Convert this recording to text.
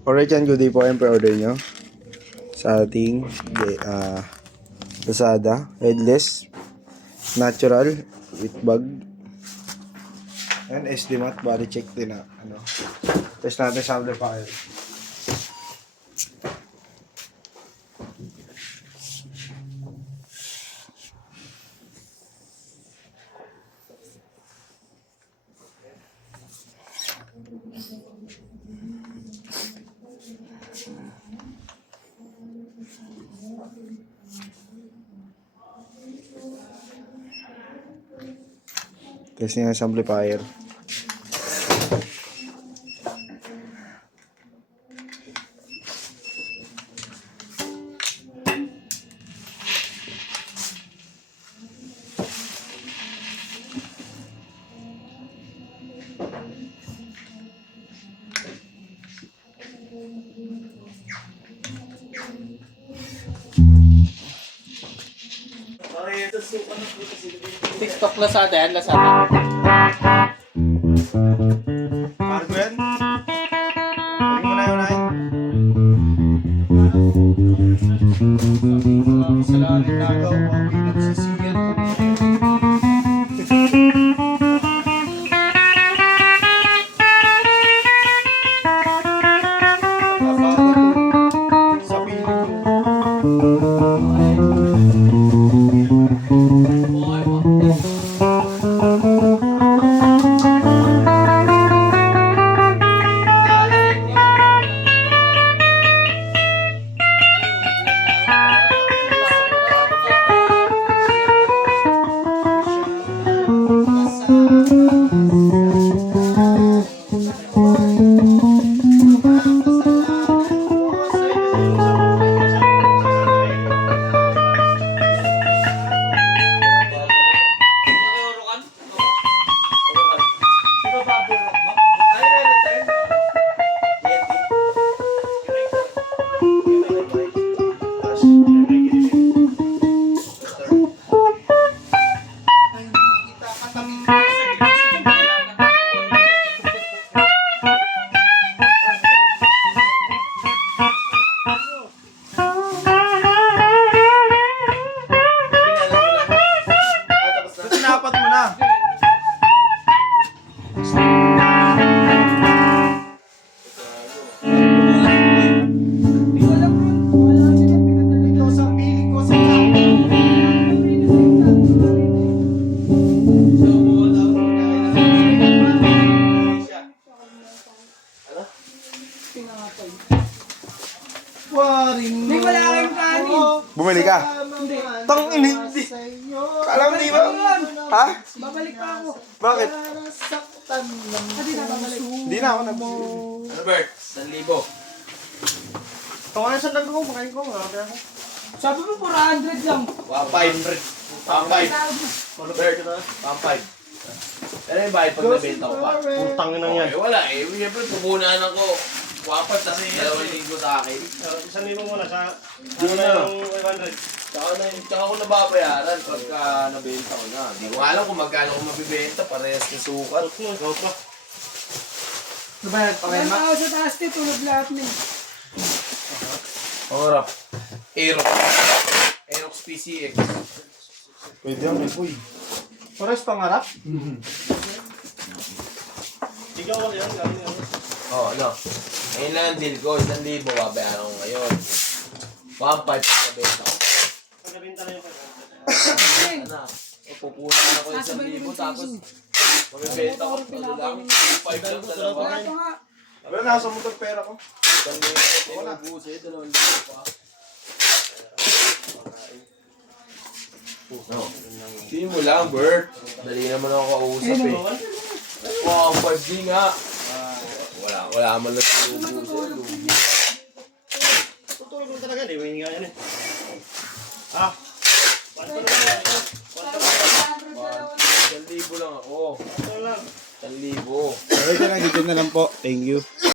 Alright yan, good day po. Ayan pre-order nyo sa ating Lazada. Headless, natural, with bag. And SD mat, body check din na. Test natin sa amplifier. Testing nga sa amplifier. TikTok Lazada yan, Lazada. Cargo yan? Huwag mo na yun ay. Salamat nagaw, nagsisiyan ko. Sa piling dapat mo na. Ito sa piling ko sa May wala kang kanin. Bumili ka? Tang hindi. Alam di ba? Ha? Babalik pa ako. Bakit? Hindi na babalik. Hindi na ako nagbili. Albert, 1,000. Tawa na sa ko, makain ko. Grabe ako. Sabi mo 400 lang. 1,500. 1,500. Albert, 1,500. Pero yung bayad pag nabenta ko pa. Putang ina yan. Okay, wala eh. Siyempre, pupunan ako. Wapat kasi 2,000 sa akin. 1,000 muna sa Di na. yung 500. Tsaka ko nababayaran pagka nabenta ko na. Hindi ko alam kung magkano ko mabibenta. Parehas ng sukat. Go pa. Nabayad pa kayo, Mac? Sa taas din, tulog lahat na eh. Pangarap. Aerox PCX. Pwede yan, may boy. Pares pangarap? Ikaw wala yan. Galing yan. Oo, ano. Ngayon lang ang deal ko. 1,000 babayaran ko ngayon. 1,500 pag nabenta ko. Pagkabinta na yung 500. Ano? Pupunan ako 1,000 tapos mabibenta ko. Ano lang? 2,500 lang dalawa. Ito nga. Wala, nasa motor pera ko. 1,000 wala. Busi, 2,000 pa. No. Hindi mo lang, Bert. Dali naman ako kausap eh. 1,500 nga. Wala man lang sinubusin. Lugi. Tutuloy mo talaga. Di mo hinga yan eh. Ah. 1,000 1,000 lang ako. 1,000 lang. 1,000. Okay na, dito na lang po. Thank you.